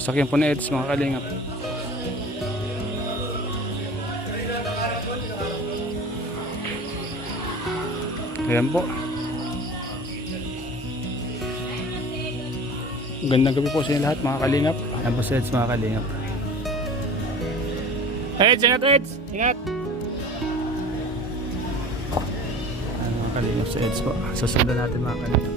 Sasakyan po na Eds mga kalingap. Ayan po. Gandang gabi po sa inyo lahat mga kalingap. Ayan po si Eds mga kalingap. Eds! Ingat Eds! Ingat! Ayan mga kalingap si Eds po. Sasundan natin mga kalingap.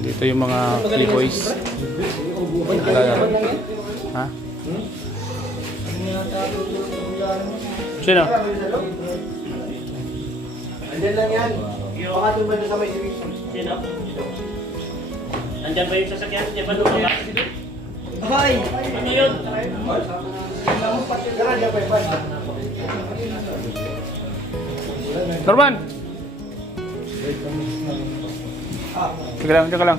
Dito yung mga P-boys. Ha? Sino? Andyan lang yan. Pakatong ba sa may swimming pool? Sino? Andyan ba yung sasakyan? Diyan ba doon ba? Ay! Ano yun? Tara, diyan pa yun. Norman! Teka lang, teka lang.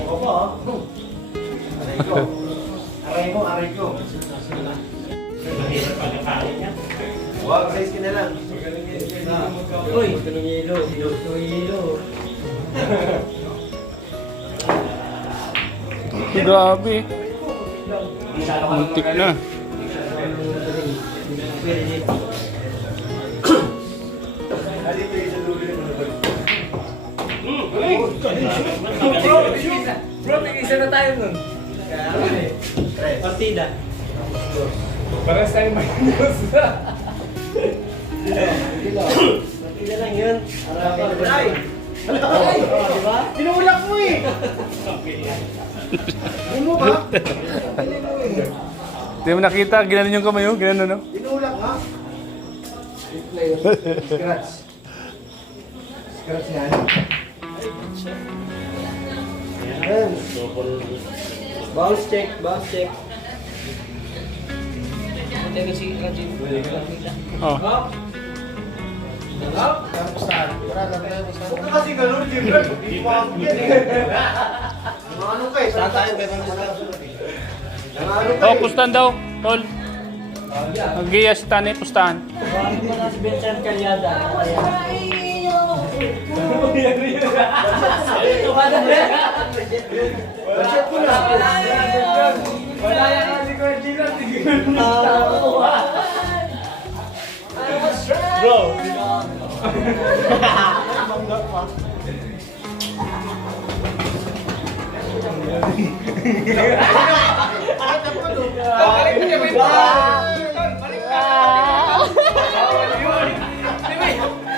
Mukha mo ha? Aray ko. Aray mo, aray ko. Mahirap pagkakain niya. Wag, size ka na lang. Uy! Tulong yelo. Tulong yelo. Grabe. Muntik na. Dito yung sa dulo yung Bro, tig-isa na tayo nun. Partida. Parang tayo minus. Matila lang yun. Aray! Diba? Pinulak mo eh! Ano ba? Hindi mo nakita, ginanon yung kamay, oh. Ginanon, no? Tinulak ha? Scratch. Scratch yan. Ayan. Bounce check, bounce check. Oh. Huwag ka kasi ganun, Jimber. Hindi mo ako yan eh. Ano kayo? Saan tayo? Oh, pustahan daw, tol. Mag-iya si Tani, pustahan. Bakit mo na si Vincent Calyada? Budget ko na. Wala yan kasi ko yung Gino. Bro! Balik na kami ba? Balik ka!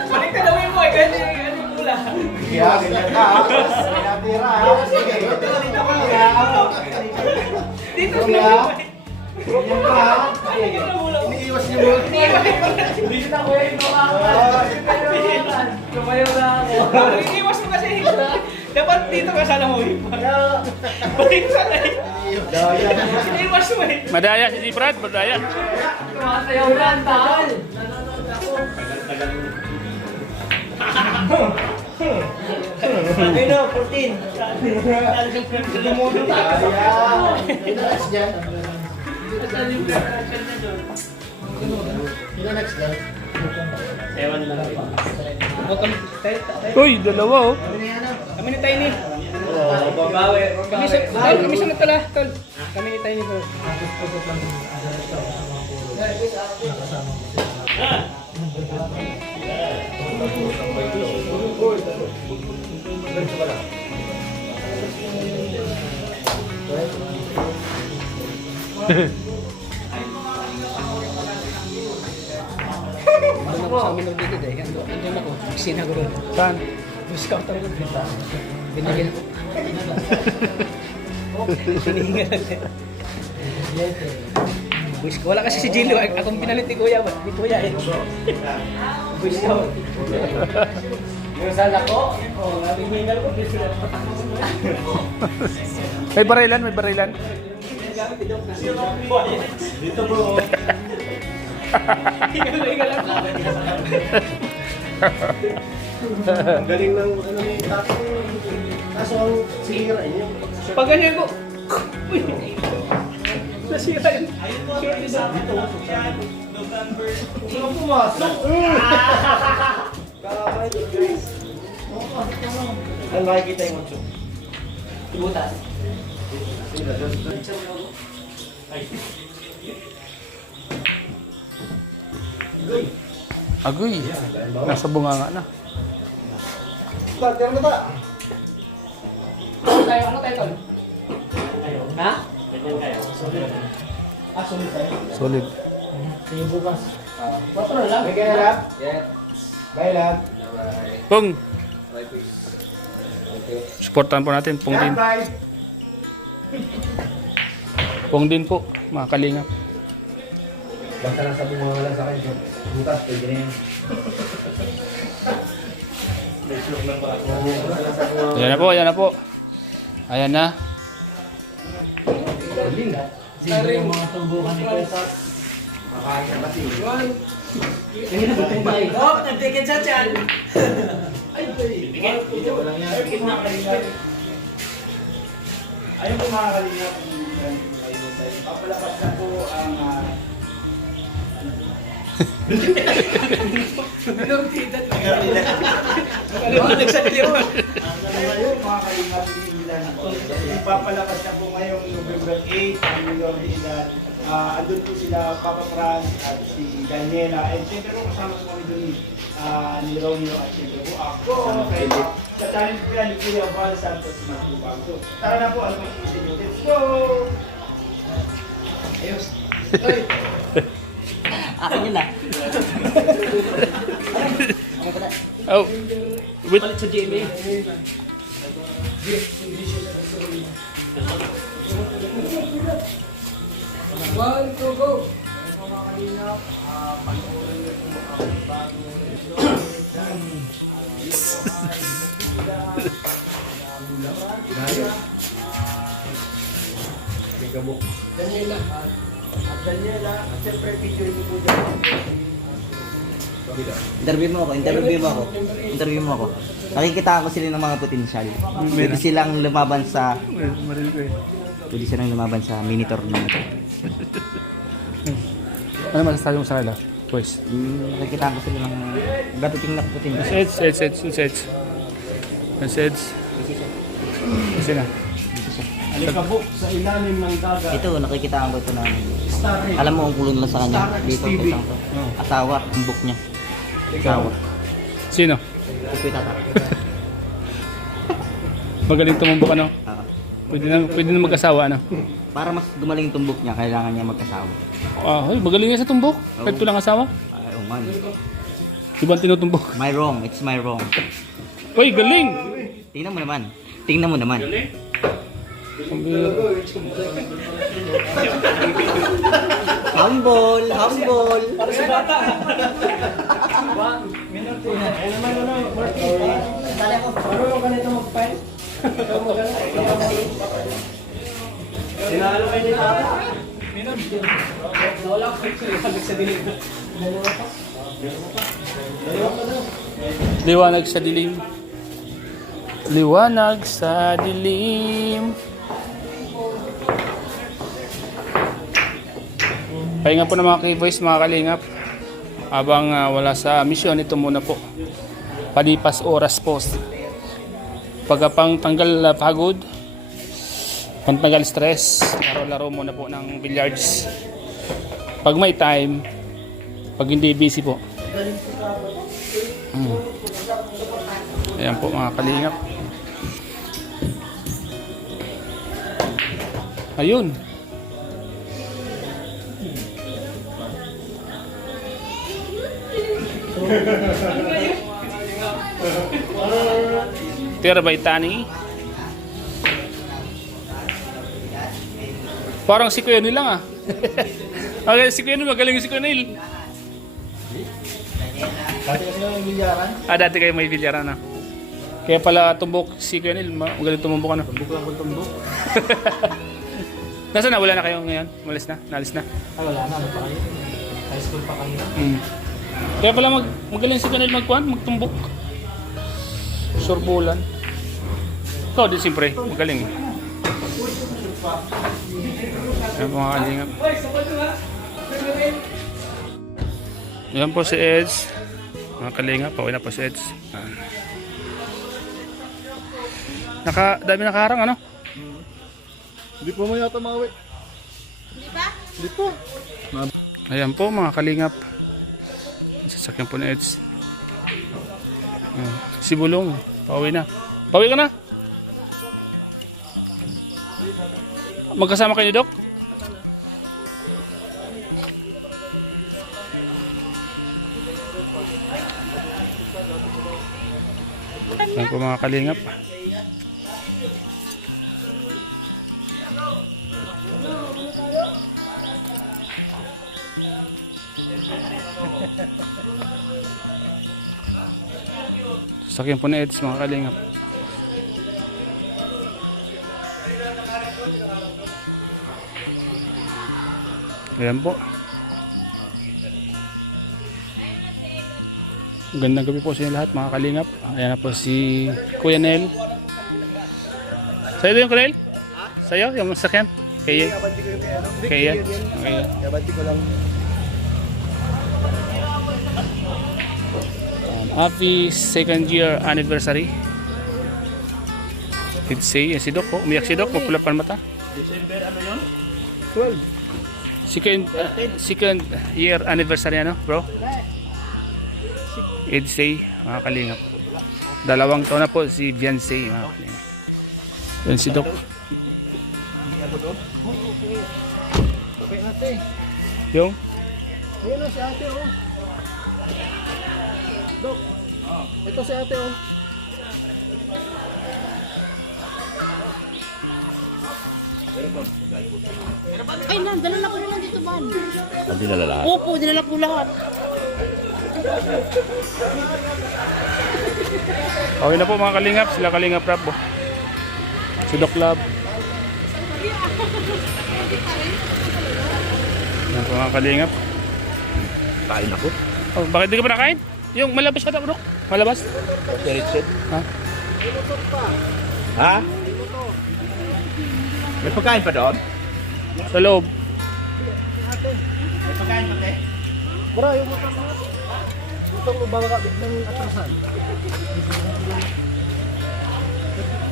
Balik ka na mo eh. Ganyan yung pula. Yeah, ganyan ka. Pinatira ha. Sige. Dito Kuya. Ganyan ka ha. Iniiwas niyo mo. Dito na kuya yung mga Lumayo na ako. Iniiwas mo kasi. Dapat dito ka sana mo. Balik ka na eh. Iniiwas mo eh. Madaya si Brad, madaya. Tumasayaw na ang taal. Ay no, 14. Lumudo tayo. Sino next dyan? Sino next dyan? Ewan lang. Uy, dalawa, oh. Kami ni Tiny. Babawi. Kami sunod pala, tol. Kami ni Tiny po. Ano ko sa amin ng dito eh. Andiyan ako. Kusina ko rin. Saan? Discount ako rin. Binigyan ako. Hinihinga lang eh. Buwis ko. Wala kasi si Jillo. Akong pinalit ni Kuya. Ni Kuya eh. Buwis ko. Yung sala ko. Hinihinga ko. May barilan, may barilan. Dito bro. Hinga lang. Ang galing ng ano ni Tato. Kaso ang sinira niya. Pag ganyan ko. Uy. Nasira yun. Ayun po, isa dito. Sino pumasok? Kakakain guys. Ang makikita yung macho. Butas. Goy. Agoy. Nasa bunganga na. Tara na ba? Ano tayo, Tol? Ha? Ganyan kayo. Ah, sulit tayo. Solid. Sige bukas. 4 na lang. May kaya lab? Yeah. Bye lab. Pong. Supportan po natin. Pong din. Bye. Pong din po. Mga kalingap. Basta lang sabi mo lang sa akin. Bukas, pwede na yan. Ayan na po. Ayan na po. Ayan na. Siyempre yung mga tumbukan ni Kuya. Makain na kasi. Oh, nagtikin sa tiyan. Dito lang yan. Ayun po mga kalingap, papalapas na po ang ngayon mga kalingap Ilan po. Ipapalapas na po ngayong November 8 ang Milor Ilan. Andun po sila Papa Franz at si Daniela and siyempre po kasama po kami doon ni Romeo at siyempre po ako. Okay, sa challenge po yan ni Kuya Val Santos Matubag. So tara na po, ano po sa inyo? Let's go! Ayos. Ay! Akin yun na. Oh. Wait. Palit sa Jamie. Daniela. At Daniela, at siyempre video niyo po dyan. Interview mo ako. Nakikita ko sila ng mga potensyal. Pwede silang lumaban sa mini tournament. Ano masasabi mo sa kanila? Boys. Nakikita ko sila ng gatuting na potensyal. Seds. Kasi na. Alikabok sa ilalim ng dagat. Ito, nakikita ko ito na alam mo ang kulong nila sa kanya. Dito sa isang to. Asawa, ang book niya. Asawa. Sino? Kukoy tata. Magaling tumumbok ano? Ah. Pwede na mag-asawa ano? Para mas gumaling yung tumbok niya, kailangan niya magkasawa. Magaling niya sa tumbok. Kahit lang asawa. Ay, oh man. Ibang tinutumbok. My wrong, it's my wrong. Uy, galing! Tingnan mo naman. Humble. Para sa bata. Ayun naman ano, Marty. Marunong ka nito mag-fight? Sinalo kayo ni Tata. Wala ko sa dilim. Liwanag sa dilim. Liwanag sa dilim. Pahinga po ng mga K-Boys, mga kalingap. Habang wala sa misyon, ito muna po. Palipas oras po. Pagkapang tanggal pagod, pantanggal stress, laro-laro muna po ng billiards. Pag may time, pag hindi busy po. Ayan po mga kalingap. Ayun. Tira ba itani? Parang si Kuya Neil lang ah. Okay, si Kuya Neil, magaling si Kuya Neil. Dati kasi yung milyaran. Dati kayo may bilyaran na. Kaya pala tumbok si Kuya Neil, magaling tumumbok ano. Tumbok lang kung tumbok. Nasaan na? Wala na kayo ngayon? Malis na? Nalis na? Ay, wala na. Ano pa kayo? High school pa kayo. Kaya pala magaling si Kuya Neil magtumbok. Surbulan. Ikaw din siyempre, magaling. Ayan mga kalingap. Yan po si Eds. Mga kalinga, pauwi na po si Eds. Dami nakaharang, ano? Hindi po mo yata mawi. Hindi po. Ayan po mga kalingap. Sasakyan po ni Eds. Si Bulong, pauwi na. Pauwi ka na? Magkasama kayo, Dok? Ayan po mga kalingap. Sasakyan po ni Eds mga kalingap. Ayan po. Gandang gabi po sa inyo lahat mga kalingap. Ayan na po si Kuya Nel. Sa'yo yung Kuya Nel? Sa'yo yung sasakyan? Kaya? Kaya? Okay. Kabati ko lang. Happy second year anniversary. Let's say, si Doc po. Umiyak si Doc. Mapula pa ang mata. December ano yun? 12. Second year anniversary ano bro? Let's say, mga kalingap. 2 taon na po si Viansay mga kalingap. Yan si Doc. Okay ate. Yung? Ayun o si ate oh. Dok. Ito si ate oh. Ay na, dala na po naman dito ba? Hindi na lahat. Opo, dinala po lahat. Okay na po mga kalingap. Sila kalingap rap po. Si Doc Lab. Yan po mga kalingap. Kain ako. Oh, bakit di ka pa nakain? Yung malabas ka bro? Malabas? Richard. Ha? Ha? May pagkain pa doon? Sa loob. May pagkain pa te? Bro, yung motor mo. Motor mo baka biglang atrasan.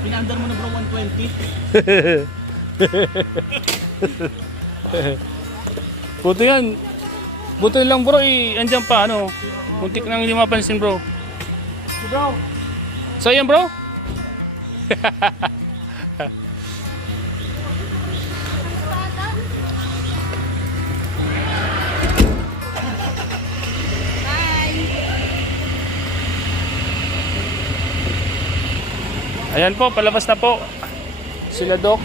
Pinaandar mo na bro 120. Buti yan. Buti lang bro andyan pa ano. Muntik nang hindi mapansin bro. Bro, So yan bro. Ayan po, palabas na po sila Doc.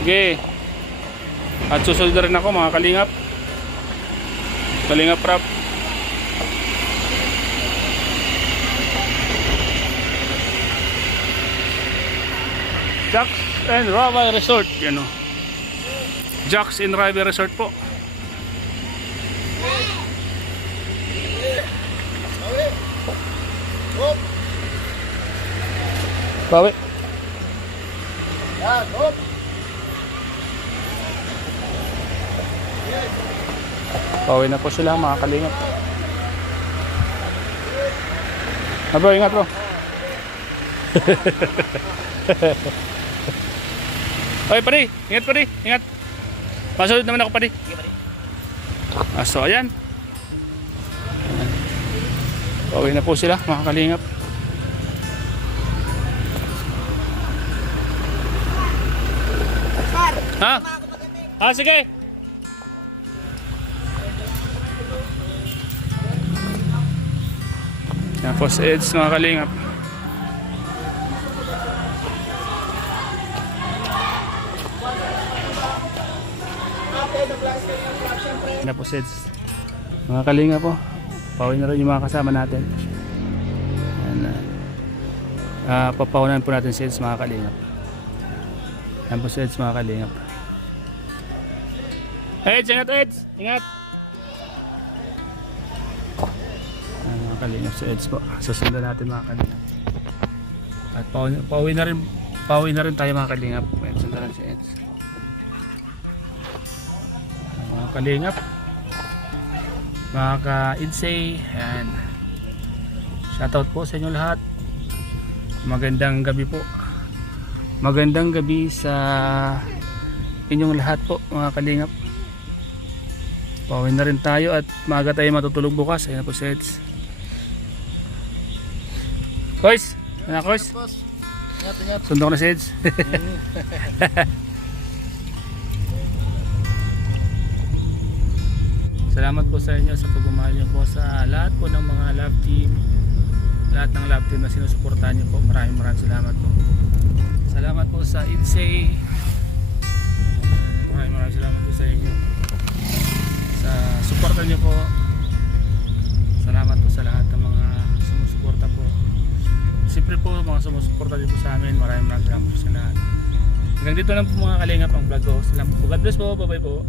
Sige. At susunod na rin ako mga kalingap. Kalingap rap. Jax and Ravi Resort. Yan o. Jax and Ravi Resort po. Bawi. yan, hop. Bawi na po sila mga kalingap. Ah, bro, ingat bro. Oy, pare, ingat pare, ingat. Masunod naman ako pare. So ayan. Bawi na po sila mga kalingap. Ha? Ah, sige. Yan po si Eds mga kalingap. Yan po si Eds. Mga kalingap po. Pauwi na rin yung mga kasama natin. Papahunan po natin si Eds mga kalingap. Yan po si Eds mga kalingap. Eds, ingat Eds! Ingat! Yan mga kalingap si Eds po. Susundan natin mga kalingap. At pauwi na rin tayo mga kalingap. Sundan si Eds. Yan, mga kalingap. mga ka-Idsay. Ayan. Shoutout po sa inyo lahat. Magandang gabi po. Magandang gabi sa inyong lahat po mga kalingap. Pauwi na rin tayo at maaga tayo matutulog bukas. Ayan po si Eds. Kois! Ano Kois? Sundo ko na si Eds. Salamat po sa inyo sa pagmamahal niyo po sa lahat po ng mga love team. Lahat ng love team na sinusuportahan niyo po. Maraming salamat po. Salamat po sa Idsay. Maraming salamat po sa inyo. Sa suporta niyo po. Salamat po sa lahat ng mga sumusuporta po. Siyempre po mga sumusuporta din po sa amin. Maraming salamat po sa lahat. Hanggang dito lang po mga kalingap ang vlog ko. Salamat po. God bless po. Bye bye po.